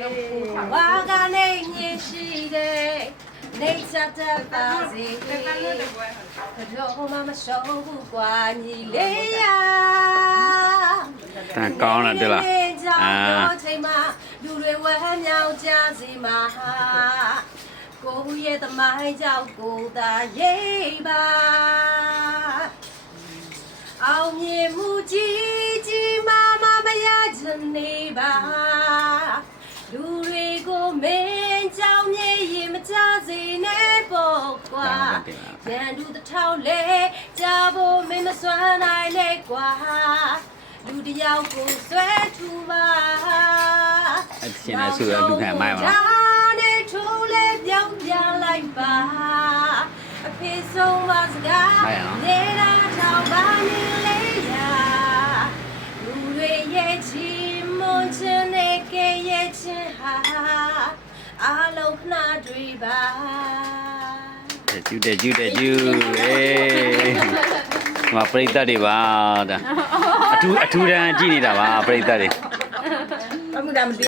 我讲你也是的，你家的房子，我妈妈说不管你累呀。太高了，对吧？啊，路人问鸟家子嘛，狗也得买叫狗大爷吧。熬夜木叽叽妈妈们呀真你吧。路人过门叫你也没家子那不挂，沿路的潮嘞，家不没那酸奶那挂。လူတယောက်ကိုဆွဲထူပါအချင်းနဲ့ဆိုရလူခံမိုင်းပါ နဲ့ထိုးလဲပြောင်းပြလိုက်ပါအဖေဆုံးမစကားနေတာထောင်ပါနေလေရာလူတွေရဲ့ချီမွန်ချင်တဲ့ကဲရဲ့ချင်ဟာအလုံးခဏတွေပါ ကျူးတဲ့ဟေးမပရိသတ်တွေပါဒါအထူးတန်းကြည့်နေတာပါပရိသတ်တွေ